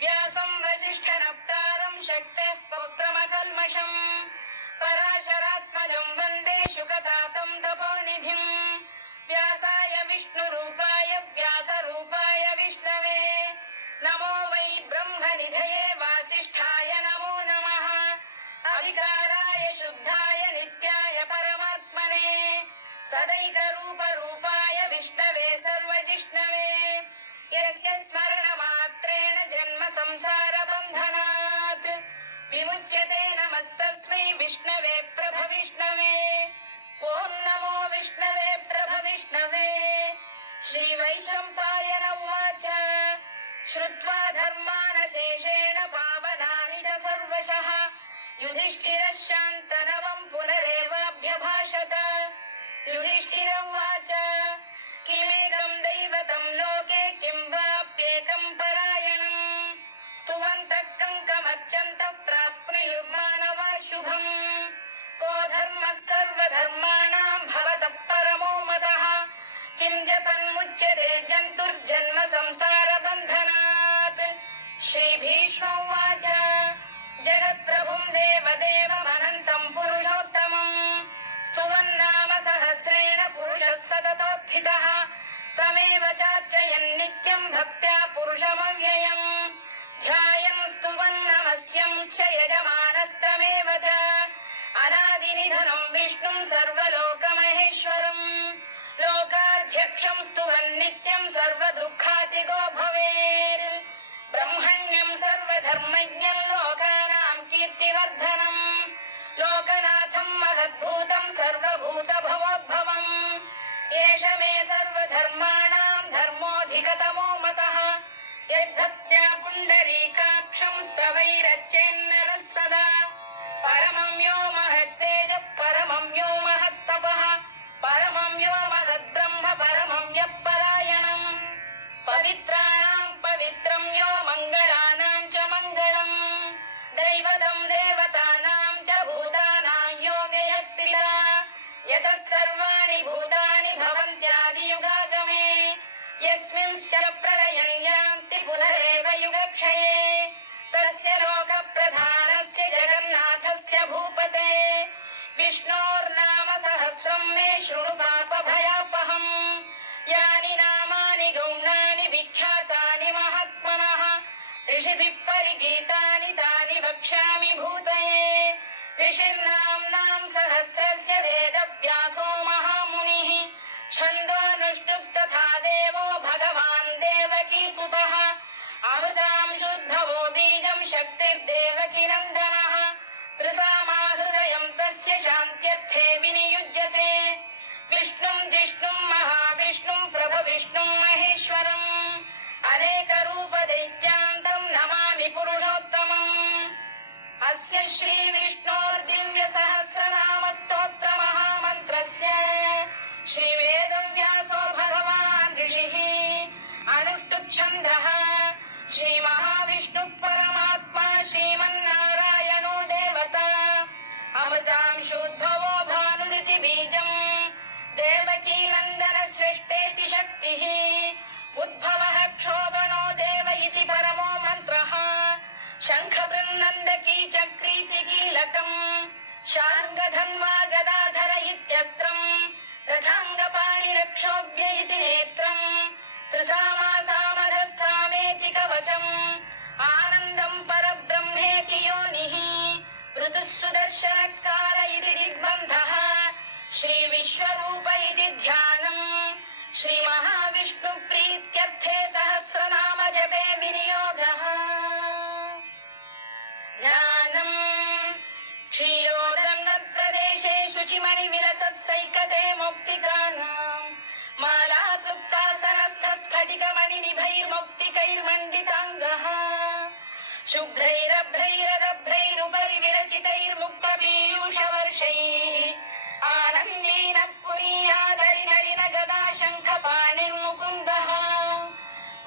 व्यासं वसिष्ठनप्तारं शक्तेः पौत्रमकल्मषम् पराशरात्मजं वन्दे शुकतातं तपोनिधिम् व्यासाय विष्णुरूपाय व्यासरूपाय विष्णवे नमो वै ब्रह्मनिधये वासिष्ठाय नमो नमः अविकाराय शुद्धाय नित्याय परमात्मने सदैकरूपरूपाय विष्णवे सर्वजिष्णवे यस्य स्मरणमात्रेण जन्म संसारबन्धनात् विमुच्यते नमस्तस्मै विष्णवे प्रभविष्णवे ॐ नमो विष्णवे प्रभविष्णवे श्रीवैशम्पायन उवाच श्रुत्वा धर्मानशेषेण पावनानि च सर्वशः युधिष्ठिरः शान्तनवं पुनरेवाभ्यभाषत युधिष्ठिर उवाच किमेकं दैवतं लोके किं वाप्येकं परायणम् स्तुवन्तः कङ्कमर्चन्तः प्राप्नुयुर्मानवा शुभम् को धर्मः सर्वधर्माणां भवतः परमो मतः किं जपन्मुच्यते जन्तुर्जन्म संसारबन्धनात् श्रीभीष्म उवाच जगत्प्रभुं देवदेवमनन्तं पुरुषोत्तमम् स्तुवन्नाम सहस्रेण पुरुषः सततोत्थितः तमेव चार्चयन् नित्यं भक्त्या पुरुषमव्ययम् ध्यायन् स्तुवन् नमस्यं च यजमानस्तमेव च अनादिनिधनं विष्णुं सर्वलोकमहेश्वरम् लोकाध्यक्षं स्तुवन् नित्यं सर्वदुःखातिगो भवेत् ब्रह्मण्यं सर्वधर्मज्ञं लोकानां कीर्तिवर्धनम् लोकनाथं महद्भूतं सर्वभूतभवोद्भवम् एष मे सर्वधर्माणां धर्मोऽधिकतमो मतः यद्भक्त्या पुण्डरीकाक्षं स्तवैरच्चेन्नरः सदा परमं यो महत्तेजः परमं यो महत्तपः परमं यो महद्ब्रह्म परमं यः परायणम् पवित्राणां पवित्रं यो मङ्गलानां च मङ्गलम् दैवतं देवतानां च भूतानां यो व्ययक्तिला यतः सर्वाणि भूतानि भवन्त्यादियुगागमे यस्मिंश्च प्रलयं यान्ति पुनरेव युगक्षये तस्य लोकप्रधानस्य जगन्नाथस्य भूपते विष्णोर्नाम सहस्रं मे शृणु पापभयापहम् यानि नामानि गौणानि विख्यातानि महात्मनः ऋषिभिः परिगीतानि तानि वक्ष्यामि भूतये ऋषिर्नाम्नां सहस्रस्य वेदव्यासो महामुनिः छन्दोऽनुष्टुप् तथा देवो भगवान् देवकीसुतः अमृतां शुद्धवो बीजं शक्तिर्देवकीनन्दनः त्रिसामाहृदयं तस्य शान्त्यर्थे विनियुज्यते विष्णुं जिष्णुं महाविष्णुं प्रभविष्णुं महेश्वरम् अनेकरूपदैत्यान्तं नमामि पुरुषोत्तमम् अस्य श्रीविष्णोर्दिव्यसहस्रनामस्तोत्रमहामन्त्रस्य श्रीवेदव्यासो भगवान् ऋषिः अनुष्टुप्छन्दः श्रीमहाविष्णुः परमात्मा श्रीमन्नारायणो देवता अमृतांशोद्भवो भानुरिति बीजम् देवकीनन्दन सृष्टेति शक्तिः उद्भवः क्षोभनो देव इति परमो मन्त्रः शङ्खबृन्नन्दकी चक्रीति कीलकम् शार्ङ्गधन्वा गदाधर इत्यस्त्रम् रथाङ्गपाणिरक्षोभ्य इति नेत्रम् त्रिसामासामरः सामेति कवचम् आनन्दम् परब्रह्मेति योनिः ऋतुः सुदर्शनकार इति दिग्बन्धः श्रीविश्वरूप इति ध्यानम् श्रीमहाविष्णुप्रीत्यर्थे सहस्रनाम जपे विनियोगः ज्ञानम् क्षीरोदन्नप्रदेशे शुचिमणिविलसत्सैकते मौक्तिकानाम् मालाक्लुप्तासनस्थस्फटिकमणिनिभैर्मौक्तिकैर्मण्डिताङ्गः शुभ्रैरभ्रैरदभ्रैरुपरि विरचितैर्मुक्तपीयूषवर्षैः आनन्देन पुनीयादरिनरिन गदा शङ्खपाणिर्मुकुन्दः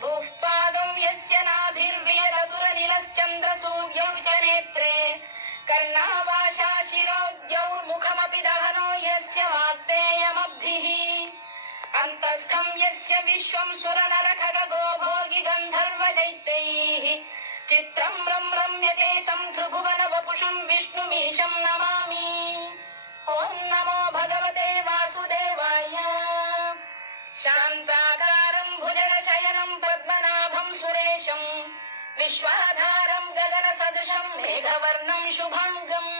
भूः पादं यस्य नाभिर्वियदसुरनिलश्चन्द्रसूर्यौ च नेत्रे कर्णावाशा शिरोद्यौर्मुखमपि दहनो यस्य वास्तेयमब्धिः अन्तस्थं यस्य विश्वं सुरनरखगो भोगि गन्धर्व सर्वदैत्यैः चित्रं रम्यते तं त्रिभुवन वपुषं विष्णुमीशं नमामि। ॐ नमो भगवते वासुदेवाय। शान्ताकारं भुजगशयनं पद्मनाभं सुरेशं विश्वाधारं गगनसदृशं मेघवर्णं शुभाङ्गम्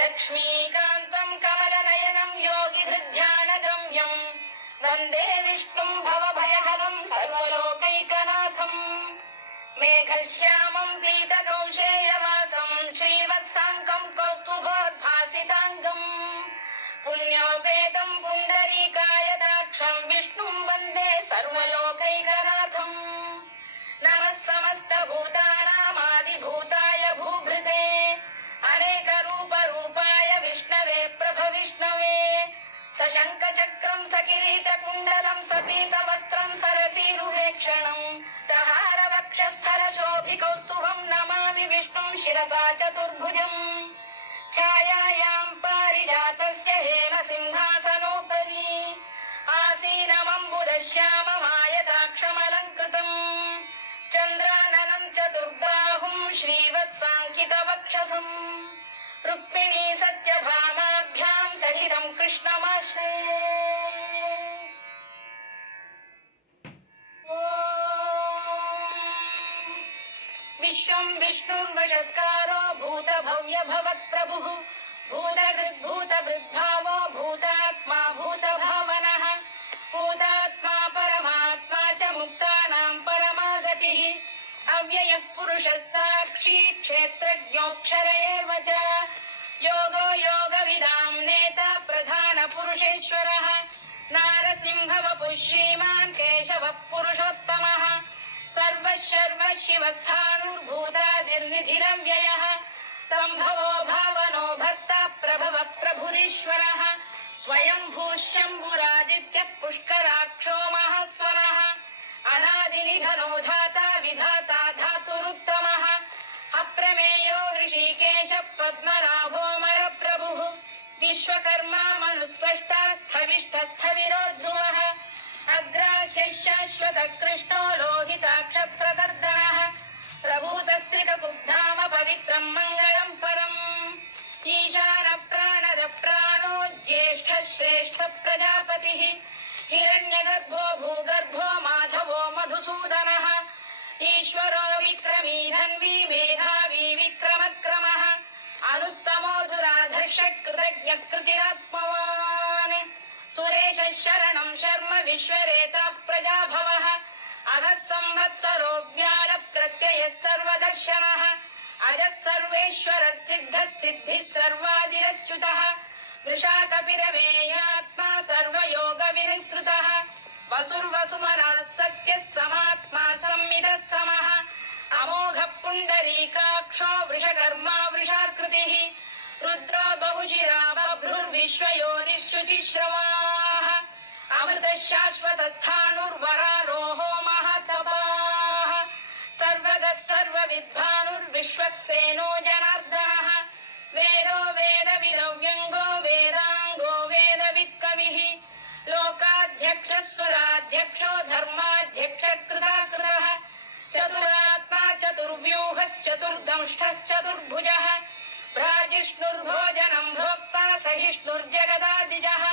लक्ष्मीकान्तं कमलनयनं योगिहृद्ध्यानगम्यं वन्दे विष्णुं भवभयहरं सर्वलोकैकनाथम्। मेघश्यामं पीतकौशेयवासं श्रीवत्साङ्कं कौस्तुभोद्भासिताङ्गम् पुण्योपेतं पुण्डरीकायदाक्षं विष्णुं वन्दे सर्वलोकैकनाथम्। नमः समस्तभूतानामादिभूताय भूभृते अनेकरूपरूपाय विष्णवे प्रभविष्णवे सशङ्खचक्रं सकिरीटकुण्डलं सपीतवस्त्रं सरसीरुहेक्षणं सहारवक्षस्थलशोभिकौस्तुभं नमामि विष्णुं शिरसा चतुर्भुजम्। छायायां पारिजातस्य हेमसिंहासनोपरि आसीनमम्बुदश्याममायताक्षमलङ्कृतम् चन्द्राननं चतुर्बाहुं श्रीवत्साङ्कितवक्षसम् रुक्मिणी सत्यभामाभ्यां सहितं कृष्णमाश्रये। विश्वं विष्णुर्वषत्कारो भूतभव्यभवत्प्रभुः भूतकृद्भूतभृद्भावो भूतात्मा भूतभावनः भूतात्मा परमात्मा च मुक्तानां परमागतिः अव्ययः पुरुषः साक्षी क्षेत्रज्ञोऽक्षर एव च योगो योगविदां नेता प्रधानपुरुषेश्वरः नारसिंहवपुः श्रीमान् केशवः पुरुषोत्तमः सर्वशर्व शिवस्थाणुर्भूतादिर्निधिरव्ययः सम्भवो भावनो भक्ता प्रभव प्रभुरीश्वरः स्वयंभूः शम्भुरादित्यः पुष्कराक्षो महस्वनः अनादिनिधनो धाता विधाता धातुरुत्तमः अप्रमेयो ऋषिकेश पद्मनाभो मरप्रभुः विश्वकर्मा मनुस्पष्टा स्थविष्ठस्थविरो ध्रुवः अग्राह्यः शाश्वतकृष्णो लोहिताक्षप्रदर्दनः प्रभूतस्त्रिककुब्धाम पवित्रं मङ्गलं परम् ईशानप्राणदप्राणो ज्येष्ठः श्रेष्ठः प्रजापतिः हिरण्यगर्भो भूगर्भो माधवो मधुसूदनः ईश्वरो विक्रमी धन्वी मेधावी विक्रमक्रमः अनुत्तमो दुराधर्षः कृतज्ञकृतिरात्मवान् सुरेशः शरणं शर्म विश्वरेता प्रजाभवः अधः संवत्सरो व्यालप्रत्ययः सर्वदर्शनः अजः सर्वेश्वरः सिद्धः सिद्धिः सर्वादिरच्युतः वृषाकपिरवेयात्मा सर्वयोगविनिःसृतः वसुर्वसुमनः सत्यः समात्मा संमितः समः अमोघः पुण्डरीकाक्षो वृषकर्मा वृषाकृतिः रुद्रो बहुशिरा बभ्रुर्विश्वयोनिश्च्युतिश्रवाः अमृतः शाश्वतस्थाणुर्वरारोहो महातपाः सर्वगः सर्वविद्वानुर्विश्वक्सेनो जनार्दनः वेदो वेदविदव्यङ्गो वेदाङ्गो वेदवित्कविः लोकाध्यक्षः सुराध्यक्षो धर्माध्यक्षकृताकृतः चतुरात्मा चतुर्व्यूहश्चतुर्दंष्टः चतुर्भुजः भ्राजिष्णुर्भोजनं भोक्ता सहिष्णुर्जगदादिजः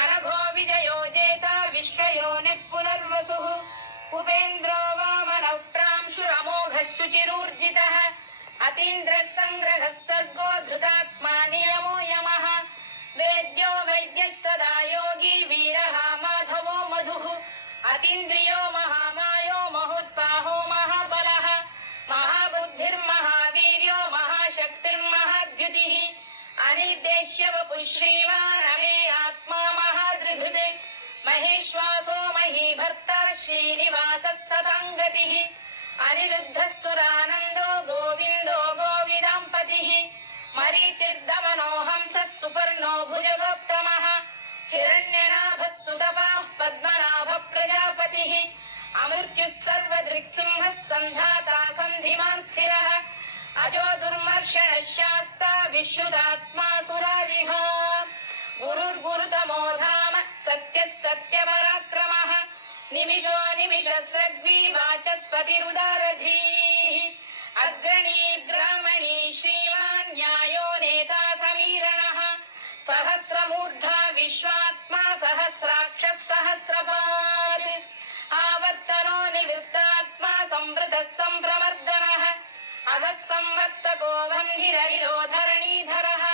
अनघो विजयो जेता विश्वयोनिः पुनर्वसुः उपेन्द्रो वामनः प्रांशुरमोघः शुचिरूर्जितः अतीन्द्रः सङ्ग्रहः सर्गो धृतात्मा नियमो यमः वेद्यो वैद्यः सदा योगी वीरः माधवो मधुः अतीन्द्रियो महामायो महोत्साहो महाबलः महाबुद्धिर्महावीर्यो महाशक्तिर्महाद्युतिः अनिर्देश्य वपुः श्रीमान् अमे आत्मा महादृहृत् महेश्वासो महीभर्ता श्रीनिवासः सताङ्गतिः अनिरुद्धः सुरानन्दो गोविन्दो गोविदाम्पतिः मरीचिर्दमनो हंसः सुपर्णो भुजगोत्तमः हिरण्यनाभः सुतपाः पद्मनाभः प्रजापतिः अमृत्युः सर्वदृक्सिंहः सन्धाता सन्धिमान् स्थिरः अजो दुर्मर्षणः शास्ता विश्रुतात्मा सुरारिः गुरुर्गुरुतमो धाम सत्यः सत्यपराक्रमः निमिषो निमिषः सद्वी वाचस्पति पतिरुदारधीः अग्रणी ब्राह्मणी श्रीमान् न्यायो नेता समीरणः सहस्रमूर्धा विश्वात्मा सहस्राक्षः सहस्रपात् आवर्तनो निवृत्तात्मा संवृतः सम्प्रवर्धनः अधः संवर्तको वह्निरहिरो धरणीधरः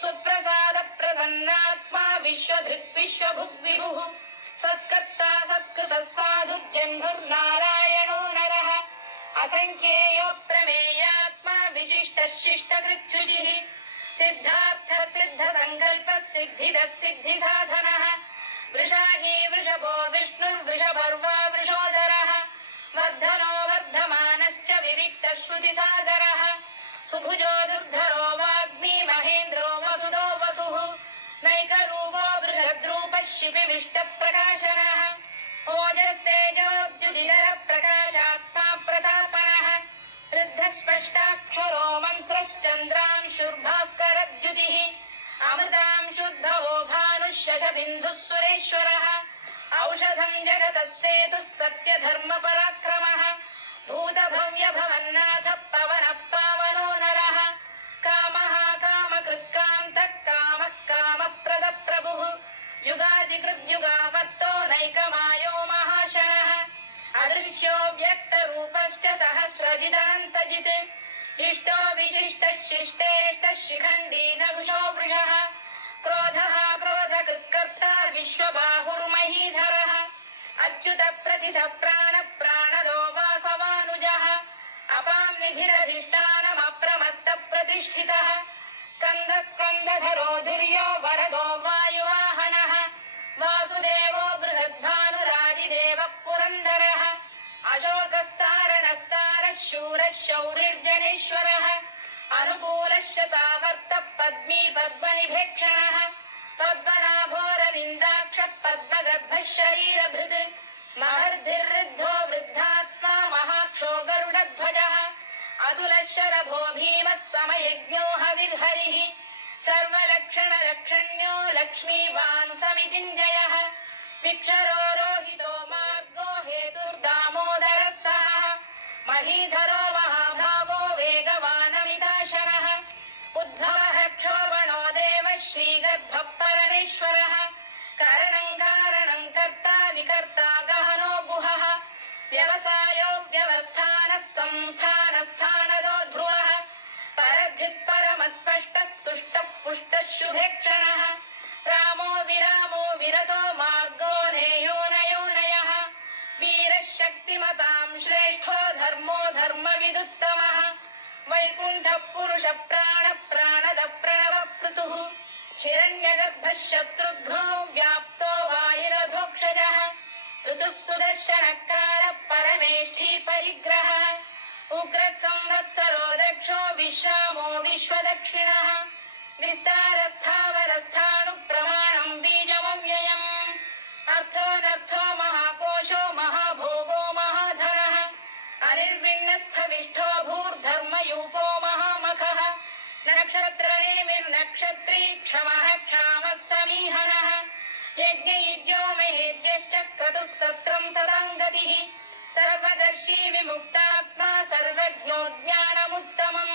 सुप्रसाद प्रसन्नात्मा विश्वधृक् विश्वभुग्विभुः सत्कर्ता सत्कृतः साधु जन्मुर्नारायणो नरः असंख्येयो प्रमेयात्मा विशिष्टः शिष्टकृच्छुचिः सिद्धार्थ सिद्ध संकल्प सिद्धिदः सिद्धिसाधनः वृषाही वृषभो विष्णुर्वृषपर्वा वृषोदरः वर्धनो वर्धमानश्च विविक्तः श्रुतिसागरः सुभुजो दुर्धरो वाग्मी महेन्द्रो वसुदो वसुः नैकरूपो बृहद्रूपः शिपिविष्टप्रकाशनः ओजस्तेजोद्युदिधर प्रकाशात्मा प्रतापनः वृद्धस्पष्टाक्षरो मन्त्रश्चन्द्रांशुर्भास्करद्युतिः अमृतांशुद्धवो भानुः शशबिन्दुः सुरेश्वरः औषधं जगतः सेतुः सत्यधर्मपराक्रमः भूतभव्यभवन्नाथः पवनः पावनो नरः कामः कामकृत्कान्तः कामः कामप्रदप्रभुः युगादिकृद्युगावर्तो नैकमायो महाशनः अदृश्यो व्यक्तरूपश्च सहस्रजिदनन्तजित् इष्टो विशिष्टः शिष्टेष्टः शिखण्डी नकुशो वृषः क्रोधः क्रोधकृत्कर्ता विश्वबाहुर्महीधरः अच्युत प्रतिथ प्राण प्राणदो वासवानुजः अपां निधिरधिष्ठानमप्रमत्त प्रतिष्ठितः स्कन्द स्कन्दधरो धुर्यो वरदो वायुवाहनः वासुदेवो बृहद्भानुरादिदेवः पुरन्दरः अशोकस्तारणस्तारः शूरः शौरिर्जनेश्वरः अनुकूलः शतावर्तः पद्मी पद्मनिभेक्षणः पद्मनाभोरविन्दाक्षः पद्मगर्भः शरीरभृत् महर्धिर्वृद्धो वृद्धात्मा महाक्षो गरुडध्वजः अतुलः शरभो भीमः समयज्ञो हविर्हरिः सर्वलक्षणलक्षण्यो लक्ष्मीवान् समितिञ्जयः विक्षरो रोहितो मार्गो हेतुर्दामोदरः सः महीधरो महाभागो वेगवानमिताशनः उद्भवः क्षोभणो देवः श्रीगर्भः परमेश्वरः करणं कारणं कर्ता विकर्ता गहनो गुहः व्यवसायो व्यवस्थानः संस्थानस्थानदो ध्रुवः परधृत् परमस्पष्टः तुष्टः पुष्टः शुभेक्षणः रामो विरामो विरतो मार्गो नेयोनयोनयः वीरः शक्तिमतां श्रेष्ठो धर्मो धर्मविदुत्तमः वैकुण्ठः पुरुष प्राण प्राणद प्रणव पृतुः हिरण्यगर्भः शत्रुघ्नो व्याप्तो वायुरधोक्षजः ऋतुः सुदर्शनकार परमेष्ठी परिग्रहः उग्रः संवत्सरो दक्षो विश्रामो विश्वदक्षिणः विस्तारस्थावरस्थाणु प्रमाणं बीजमव्ययम् अर्थोऽनर्थो महाकोशो महाभोगो महाधनः अनिर्विण्णस्थविष्ठो भूर्धर्मयूपो महामखः नक्षत्रनेमिर्नक्षत्री क्षमः क्षामः समीहनः यज्ञयुज्यो महेज्यश्च क्रतुः सत्रं सदाङ्गतिः सर्वदर्शी विमुक्तात्मा सर्वज्ञो ज्ञानमुत्तमम्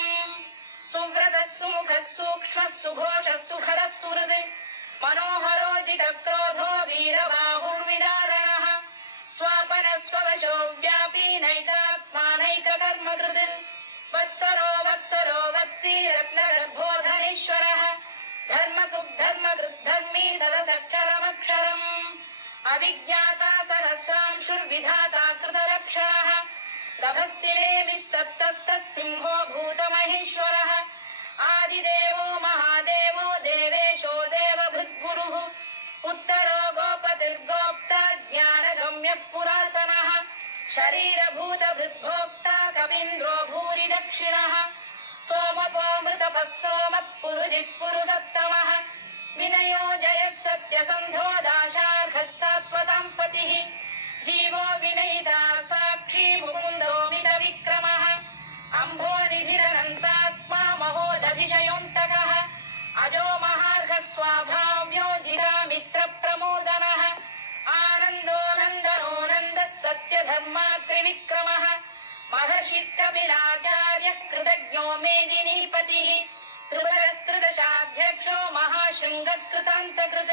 सुव्रतः सुमुखः सूक्ष्मः सुघोषः सुखदः सुहृद् मनोहरोजितक्रोधो वीरबाहुर्विदारणः स्वापनः स्ववशो व्यापी नैकात्मानैककर्मकृत् वत्सरो वत्सरो वत्सी रत्नगर्भो धनेश्वरः धर्मकृद्धर्मकृद्धर्मी सदसक्षरमक्षरम् अविज्ञाता सहस्रांशुर्विधाता कृतलक्षणः गभस्तिरेभिः सत्तः सिंहो भूतमहेश्वरः आदिदेवो महादेवो देवेशो देवभृद्गुरुः उत्तरो गोपतिर्गोप्ता ज्ञानगम्यः पुरातनः शरीरभूतभृद्भोक्ता कवीन्द्रो भूरि दक्षिणः सोमपोऽमृतपः सोमः पुरुजिः पुरुषत्तमः विनयो जयः सत्यसन्धो दाशार्हः सात्वतां पतिः जीवो विनयिता साक्षी मुकुन्दो मितविक्रमः अम्भोनिधिरनन्तात्मा महोदधिशयोऽन्तकः अजो महार्घः स्वाभाव्यो जिरामित्रप्रमोदनः आनन्दो नन्दनो नन्दः सत्यधर्मा त्रिविक्रमः कश्चित् कपिलाचार्यः कृतज्ञो मेदिनीपतिः त्रिपुरस्त्रिदशाध्यक्षो महाशृङ्गकृतान्तकृत्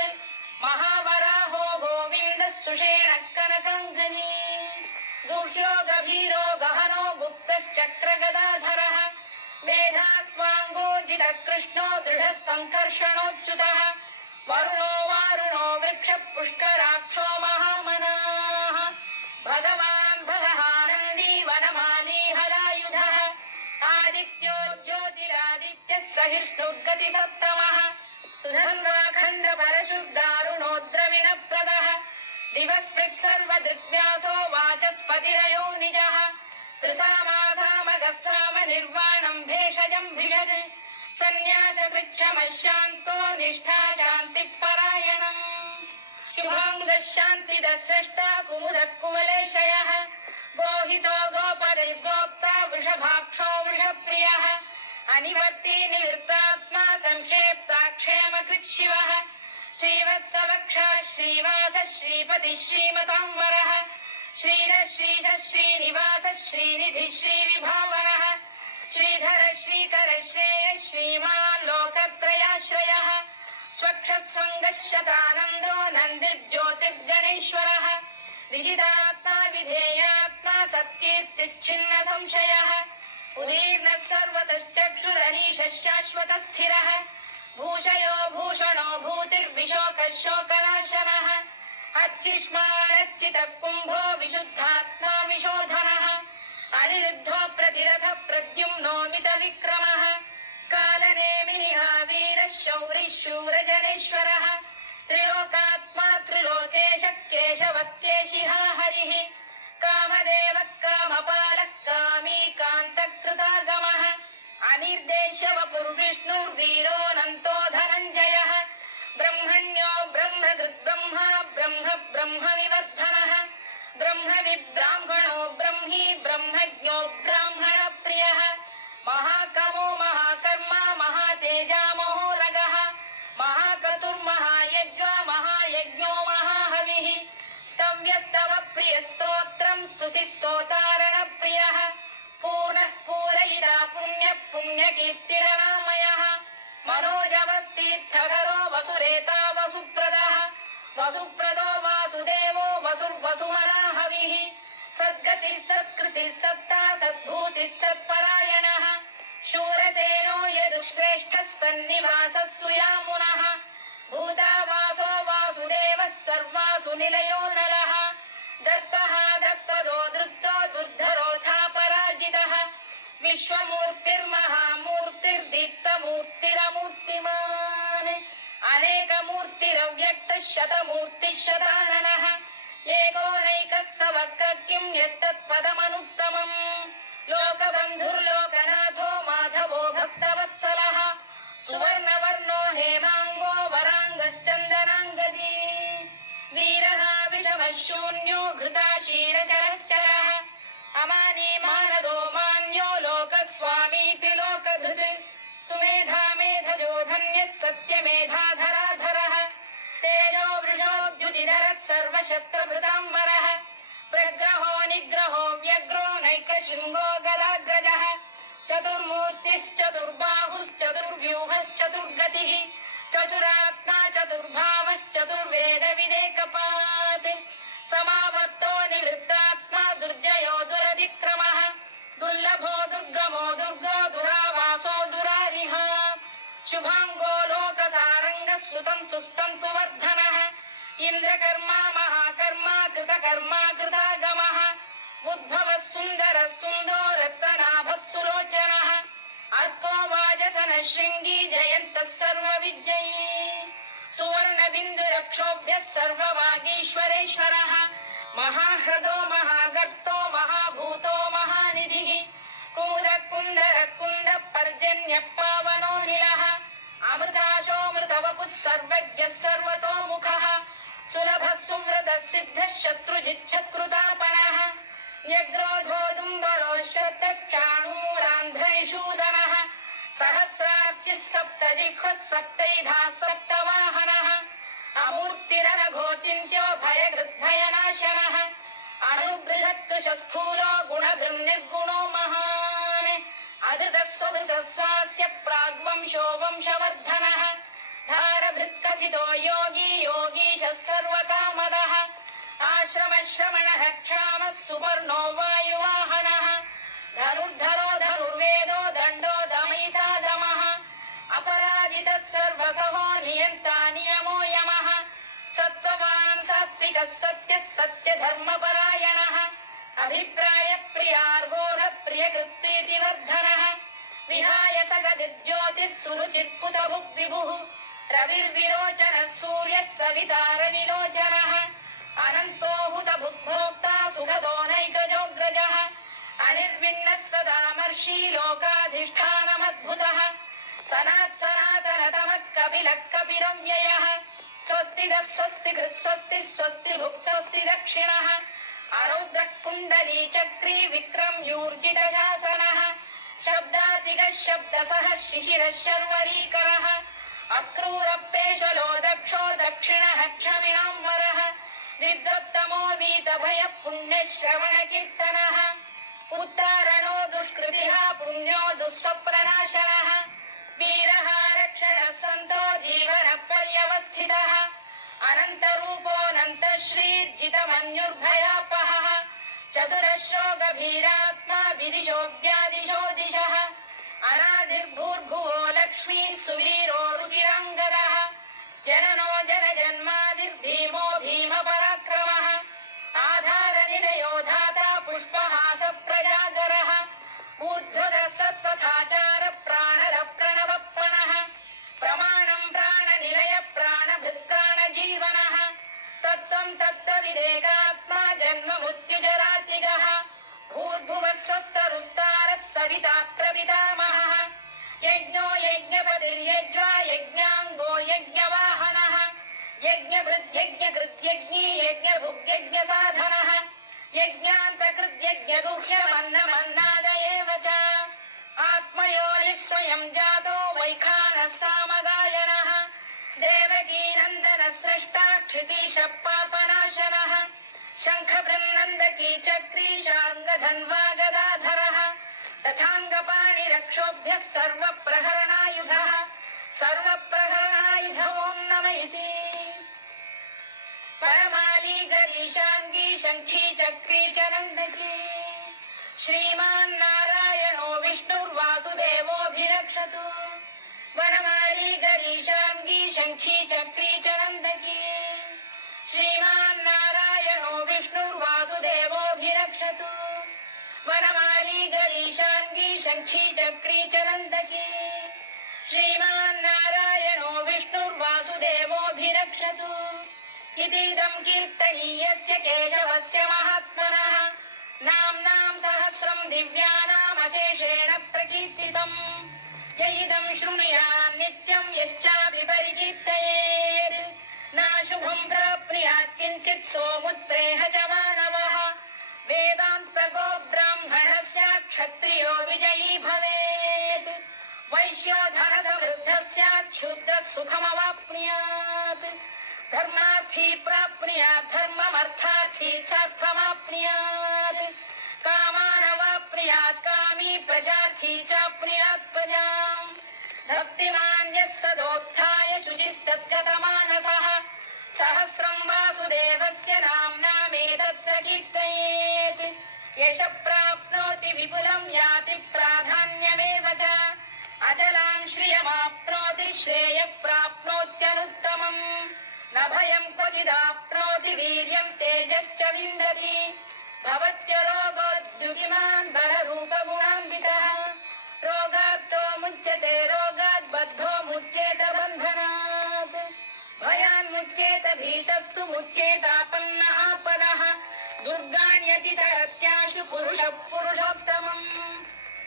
महावराहो गोविन्दः सुषेणः कनकाङ्गनी गुह्यो गभीरो गहनो गुप्तश्चक्रगदाधरः मेधास्वाङ्गोजितः कृष्णो दृढः सङ्कर्षणोच्युतः वरुणो वारुणो वृक्षः पुष्कराक्षो महामनाः भगवान् भगहानन्दी वनमाली हलायुधः आदित्यो ज्योतिरादित्यः सहिष्णुर्गतिसत्तमः सुधन्वाखण्ड परशुद्धारुणोद्रविणप्रदः दिवस्पृक् सर्वदृग्व्यासो वाचस्पतिरयो निजः त्रिसामासामगः साम निर्वाणम् भेषजम् भिषज सन्न्यासकृच्छमशान्तो निष्ठा शान्तिपरायणम् शुभाङ्गः शान्तिदः स्रष्टा कुमुदः कुमलेशयः गोहितो गोपतिर्गोप्ता वृषभाक्षो वृषप्रियः अनिवर्ती निवृत्तात्मा संक्षेप्ता क्षेमकृच्छिवः श्रीवत्सवक्षा श्रीवासः श्रीपतिः श्रीमताम्बरः श्रीधः श्रीशः श्रीनिवासः श्रीनिधिः श्रीविभावनः श्रीधर श्रीकर श्रेयः श्रीमान् लोकत्रयाश्रयः स्वक्षः स्वङ्गः शतानन्दो नन्दिर्ज्योतिर्गणेश्वरः विजितात्मा विधेयात्मा सत्कीर्तिश्चिन्न संशयः उदीर्णः सर्वतश्चक्षुरनीशः शाश्वतस्थिरः भूषयो भूषणो भूतिर्विशोकः शोकनाशनः अर्चिष्मानर्चितः कुम्भो विशुद्धात्मा विशोधनः अनिरुद्धो प्रतिरथः प्रद्युम्नो मितविक्रमः कालनेमिनिः वीरः शौरिः शूरजनेश्वरः त्रिलोकात्मा त्रिलोकेशः केशवत्केशिहा हरिः कामदेवः कामपालः कामी कान्तकृतागमः अनिर्देश्य वपुर्विष्णुर्वीरोऽनन्तो धनञ्जयः ब्रह्मण्यो ब्रह्मकृद्ब्रह्मा ब्रह्म ब्रह्मविवर्धनः ब्रह्मविब्राह्मणो ब्रह्मी ब्रह्मज्ञो ब्राह्मणप्रियः महाकमो महाकर्मा महातेजा महोरगः महाकतुर्महायज्ञो महायज्ञो महाहविः स्तव्यस्तव प्रियस्तोत्रम् स्तुतिस्तोतारणप्रियः पूर्णः पूरयिता पुण्यः पुण्यकीर्तिरनामयः मनोजवस्तीर्थकरो वसुरेता वसुप्रदः वसुप्रदो वासुदेवो वसुर्वसुमनाहविः सद्गतिः सत्कृतिः सत्ता सद्भूतिः सत्परायणः शूरसेनो यदुश्रेष्ठः सन्निवासः सुयामुनः भूतावासो वासुदेवः सर्वासु निलयो नलः दत्तः दत्तदो दृप्तो दुर्धरोऽथा पराजितः विश्वमूर्तिर्महामूर्तिर्दीप्तमूर्तिरमूर्तिमान् अनेकमूर्तिरव्यक्तः शतमूर्तिः शताननः एकोनैकः स वक्र किं यत्तत्पदमनुत्तमम् लोकबन्धुर्लोकनाथो माधवो भक्तवत्सलः सुवर्णवर्णो हेमाङ्गो वराङ्गश्चन्दनाङ्गदी वीरः विषमः शून्यो घृताशीरचरश्चलः अमानी मानदो मान्यो लोकस्वामीति लोकभृत् सुमेधा मेधजो धन्यः सत्यमेधाधराधरः तेजो वृषोद्युतिधरः सर्वशत्रभृताम्बरः प्रग्रहो निग्रहो व्यग्रो नैकशृङ्गो गदाग्रजः चतुर्मूर्तिश्चतुर्बाहुश्चतुर्व्यूहश्चतुर्गतिः चतुरात्मा चतुर्भावश्चतुर्वेदविदेकपात् समावर्तो निवृत्तात्मा दुर्जयो दुरधिक्रमः दुर्लभो दुर्गमो दुर्गो दुरावासो दुरारिः शुभाङ्गो लोकसारङ्गः सुतन्तु स्तन्तु वर्धनः इन्द्रकर्मा महाकर्मा कृतकर्मा कृतागमः उद्भवः सुन्दरः सुन्दो रत्ननाभः सुलोचनः अर्को वाजतनः शृङ्गी जयन्तः सर्वविजयी सुवर्णबिन्दुरक्षोभ्यः सर्ववागीश्वरेश्वरः महाह्रदो महागर्तो महाभूतो महानिधिः कुमुदकुन्दरकुन्दः पर्जन्यः पावनो निलः अमृताशोऽमृतवपुः सर्वज्ञः सर्वतोमुखः सुलभः सुव्रतः सिद्धः शत्रुजिच्छत्रुतापनः न्यग्रोधोदुम्बरोष्टश्चाणूरान्ध्रनिषूदनः सहस्रार्चिः सप्तजिह्वः सप्तैधाः सप्तवाहनः अमूर्तिरनघोचिन्त्यो भयकृद्भयनाशनः अणुबृहत्कृशस्थूलो गुणभृन्निर्गुणो महान् वंशवर्धनः धारभृत्कथितो योगी योगीशः सर्वकामदः आश्रमश्रमणः क्षामः सुपर्णो वायुवाहनः धनुर्धरो धनुर्वेदो दण्डो दमयिता दमः अपराजितः सर्वसहो नियन्ता नियमो यमः सत्त्ववान् सात्विकः सत्यः सत्यधर्मपरायणः अभिप्रायप्रियार्घोरप्रियकृत्प्रीतिवर्धनः विहाय सगदिज्योतिः सुरुचिर्पुतभुग्विभुः रविर्विरोचनः सूर्यः सवितारविलोचनः अनन्तो हुतभुग्भोक्ता सुखदो नैकजोऽग्रजः अनिर्विण्णः सदामर्षी लोकाधिष्ठानमद्भुतः सनातनतमः कपिलः कपिरव्ययः स्वस्तिदः स्वस्तिकृत् स्वस्तिः स्वस्तिभुक् स्वस्ति दक्षिणः अरौद्रः कुण्डली चक्री विक्रम्यूर्जितशासनः शब्दातिगः शब्दसः शिशिरः शर्वरीकरः अक्रूरप्रेषलो दक्षो दक्षिणः क्षमिणाम्बरः विद्वत्तमो वीतभयः पुण्यश्रवणकीर्तनः उत्तारणो दुष्कृतिः पुण्यो दुःस्वप्रनाशनः वीरः रक्षणः सन्तो जीवनपर्यवस्थितः अनन्तरूपोऽनन्तश्रीर्जितमन्युर्भयापहः चतुरश्रो गभीरात्मा विदिशो व्यादिशो दिशः अनादिर्भूर्भुवो लक्ष्मी सुवीरो रुचिराङ्गदः जननो जनजन्मादिर्भीमो भीमपराक्रमः आधारनिलयो धाता पुष्पहास प्रजागरः ऊर्ध्वरः सत्पथाचार प्राणरः प्रणवप्रणः प्रमाणं प्राणनिलय प्राणभृत्प्राणजीवनः तत्त्वं तत्त्वविदेकात्मा जन्म मृत्युजरातिगः भूर्भुवः स्वस्तरुस्तारः सविता प्रपितामहः यज्ञो यज्ञपतिर्यज्वा यज्ञाङ्गो यज्ञवाहनः यज्ञभृद्यज्ञकृद्यज्ञी यज्ञभुग्यज्ञसाधनः यज्ञान्तकृद्यज्ञगुह्यमन्नमन्नाद एव च आत्मयोनिः स्वयं जातो वैखानः सामगायनः देवकीनन्दनः स्रष्टा क्षितीशः पापनाशनः शङ्खबृन्नन्दकी चक्रीशाङ्गधन्वा गदाधरः तथाङ्गपाणिरक्षोभ्यः सर्वप्रहरणायुधः सर्वप्रहरणायुध ॐ नम इति परमाली गरीशाङ्गी शङ्खी चक्री च नन्दकी श्रीमान्नारायणो विष्णुर्वासुदेवोऽभिरक्षतु वनमाली गरीशाङ्गी शङ्खी चक्री च नन्दकी श्रीमान्नारायणो विष्णुर्वासुदेवोऽभिरक्षतु वनमाली गरीशाङ्गी शङ्खी चक्री च नन्दकी श्रीमान्नारायणो विष्णुर्वासुदेवोऽभिरक्षतु इतीदं कीर्तनीयस्य केशवस्य महात्मनः नाम्नां सहस्रं दिव्यानामशेषेण प्रकीर्तितम् य इदं शृणुयात् नित्यं यश्चापि परिकीर्तयेत् नाशुभं प्राप्नुयात् किञ्चित् सोमुत्रेह च मानवः वेदान्तको ब्राह्मणः स्यात् क्षत्रियो विजयी भवेत् वैश्यो धनसमृद्धः स्यात् शूद्रः सुखमवाप्नुयात् धर्मार्थी प्राप्नुयात् धर्ममर्थार्थी चार्थमाप्नुयात् कामानवाप्नुयात् कामी प्रजार्थी चाप्नुयात् प्रजाम् भक्तिमान् यः सदोत्थाय शुचिस्तद्गतमानसः सहस्रं वासुदेवस्य नाम्नामेतत्र कीर्तयेत् यशः प्राप्नोति विपुलं याति प्राधान्यमेव च अचलां श्रियमाप्नोति श्रेयः प्राप्नोत्यनुत्तमम् न भयं क्वचिदाप्नोति वीर्यं तेजश्च विन्दति भवत्य रोगोद्युतिमान् बलरूपगुणान्वितः रोगात्तो मुच्यते रोगात् बद्धो मुच्येत बन्धनात् भयान्मुच्येत भीतस्तु मुच्येतापन्नः पदः दुर्गाण्यतितरत्याशु पुरुषः पुरुषोत्तमम्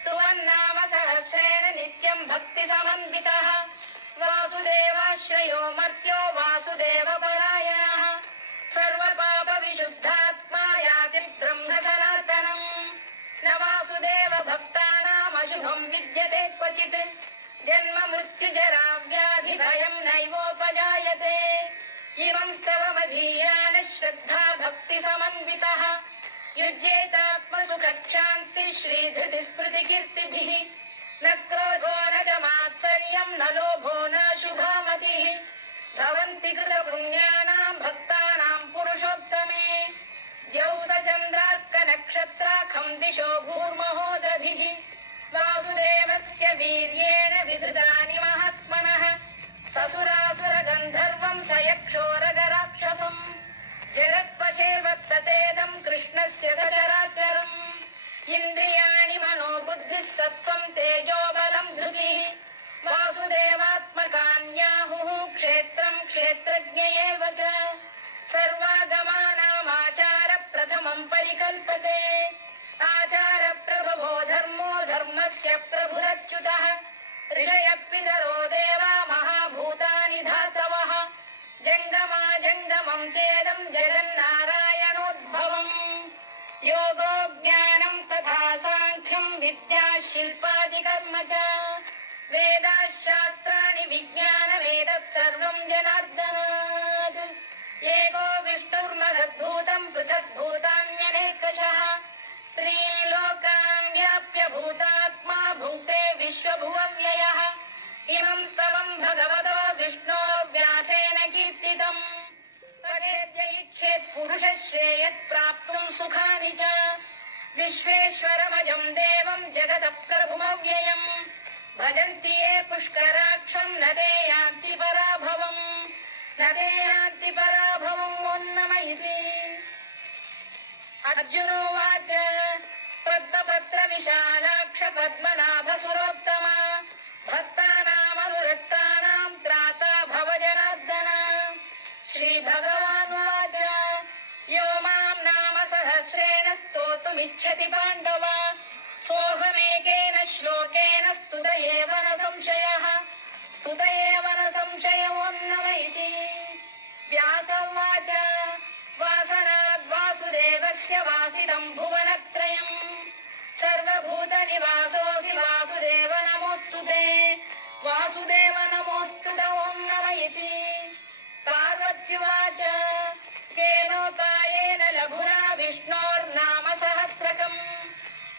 सुवन्नाम सहस्रेण नित्यं भक्तिसमन्वितः वासुदेवाश्रयो मर्त्यो वासुदेवपरायणः सर्वपापविशुद्धात्मा याति ब्रह्म सनातनम् न वासुदेव भक्तानामशुभं विद्यते क्वचित् जन्म मृत्युजरा व्याधि भयं नैवोपजायते इमं स्तवमधीयानः श्रद्धा भक्तिसमन्वितः युज्येतात्मसुखक्षान्ति श्रीधृतिस्मृतिकीर्तिभिः न क्रोधो न च मात्सर्यं कामं न लोभो न शुभामतिः भवन्ति कृतपुण्यानां भक्तानां पुरुषोत्तमे द्यौसचन्द्रार्कनक्षत्राखं दिशो भूर्महोदधिः वासुदेवस्य वीर्येण विधृतानि महात्मनः ससुरासुरगन्धर्वं स यक्षोरगराक्षसम् जगत्वशे वर्ततेदं कृष्णस्य सचराचरम् इन्द्रियाणि मनोबुद्धिः सत्त्वं तेजो बलं धृतिः वासुदेवात्मकान्याहुः क्षेत्रं क्षेत्रज्ञ एव च सर्वागमानामाचार प्रथमं परिकल्पते आचारप्रभवो धर्मो धर्मस्य प्रभुरच्युतः ऋषयः पितरो देवा महाभूतानि धातवः जङ्गमाजङ्गमं चेदं जगन्नारायणोद्भवम् योगो ज्ञानं तथा साङ्ख्यं विद्या शिल्पादिकर्म च वेदाः शास्त्राणि विज्ञानमेतत् सर्वं जनार्दनात् एको विष्णुर्महद्भूतं पृथग्भूतान्यनेकशः त्रीलोकान् व्याप्य भूतात्मा भुङ्क्ते विश्वभुवव्ययः इमं स्तवं भगवतो विष्णो व्यासेन कीर्तितम् पठेद्य इच्छेत् पुरुषः श्रेयः प्राप्तुं सुखानि च विश्वेश्वरमजं देवं जगतः प्रभुमव्ययम् भजन्ति ये पुष्कराक्षं न ते यान्ति पराभवम् न ते यान्ति पराभवम् ओन्नम इति अर्जुनोवाच पद्मपत्रविशालाक्ष पद्मनाभसुरोत्तम भक्तानामनुरक्तानां त्राता भव जनार्दन श्रीभगवानुवाच यो मां नाम सहस्रेण स्तोतुमिच्छति पाण्डव सोऽहमेकेन श्लोकेन स्तुत एव न संशयः स्तुत एव न संशयोऽन्नम इति व्यास उवाच वासनाद् वासुदेवस्य वासितं भुवनत्रयम् सर्वभूतनिवासोऽसि वासुदेव नमोऽस्तु ते वासुदेव नमोऽस्तु ते ॐ नम इति पार्वत्युवाच केनोपायेन लघुना विष्णोर्नाम सहस्रकम्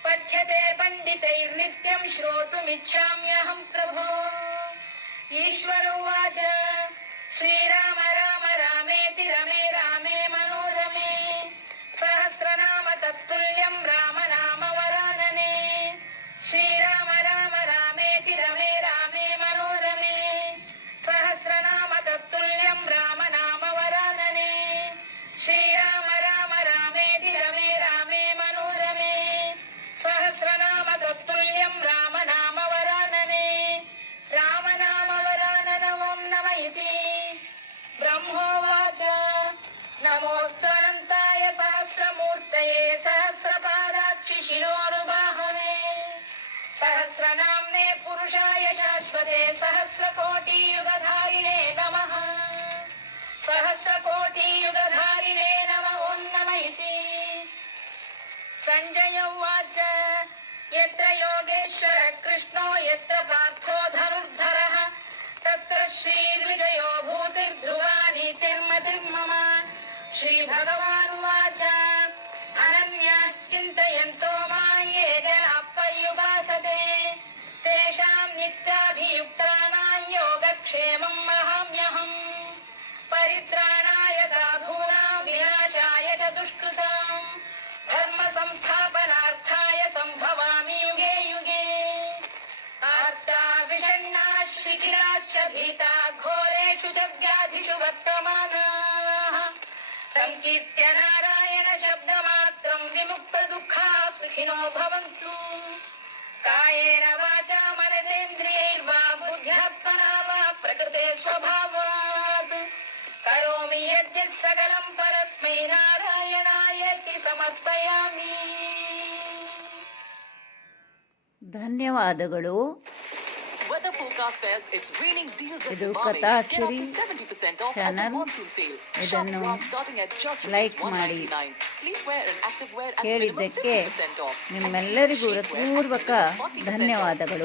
पठ्यते पण्डितैर्नित्यं श्रोतुमिच्छाम्यहं प्रभो ईश्वर उवाच श्रीराम राम रामेति रमे रामे मनोरमे सहस्रनाम तत्तुल्यं राम नाम वरानने श्रीराम राम रामेति रमे रामे मनोरमे सहस्रनाम तत्तुल्यं राम नाम वरानने श्रीराम राम रामेति रमे रामे मनोरमे सहस्रनाम तत्तुल्यं राम नाम वरानने राम नाम वरानन ॐ नम इति ब्रह्मोवाच नमोऽस्तु अनन्ताय सहस्रमूर्तये सहस्रपादाक्षि शिरोरुबाहवे सहस्रनाम्ने पुरुषाय शाश्वते सहस्रकोटियुगधारिणे नमः सहस्रकोटियुगधारिणे नमः ॐ नम इति सञ्जय उवाच यत्र योगेश्वर कृष्णो यत्र पार्थो धनुर्धरः तत्र श्रीविजयो भूतिर्ध्रुवा नीतिर्मतिर्मम श्रीभगवानुवाच अनन्याश्चिन्तयन्तो मां ये जनाः पर्युपासते तेषां नित्याभियुक्तानां योगक्षेमं वहाम्यहम् परित्राणाय साधूनां विनाशाय च दुष्कृतां धर्म संस्थापनार्थाय सम्भवामि युगे युगे आर्ता विषण्णाः शिथिलाश्च भीता घोरेषु च व्याधिषु वर्तमानाः संकीर्त्य नारायण शब्दमात्रं विमुक्तदुःखाः सुखिनो भवन्तु कायेन वाचा मनसेन्द्रियैर्वा बुद्ध्यात्मना वा प्रकृते स्वभावात् करोमि यद्यत् सकलं परस्मै नारायणायेति समर्पयामि. ಧನ್ಯವಾದಗಳು. Weather forecast says it's raining deals at ಇದು Zivame. Get up ಕಥಾಶ್ರೀ to 70% off at the channel. monsoon sale. Shop ಇದನ್ನು bras starting at just like rupees ಮಾಡಿ 199. Sleepwear and activewear at minimum ಕೇಳಿದ್ದಕ್ಕೆ 50% off. ನಿಮ್ಮೆಲ್ಲರಿಗೂ ಹೃತ್ಪೂರ್ವಕ ಧನ್ಯವಾದಗಳು.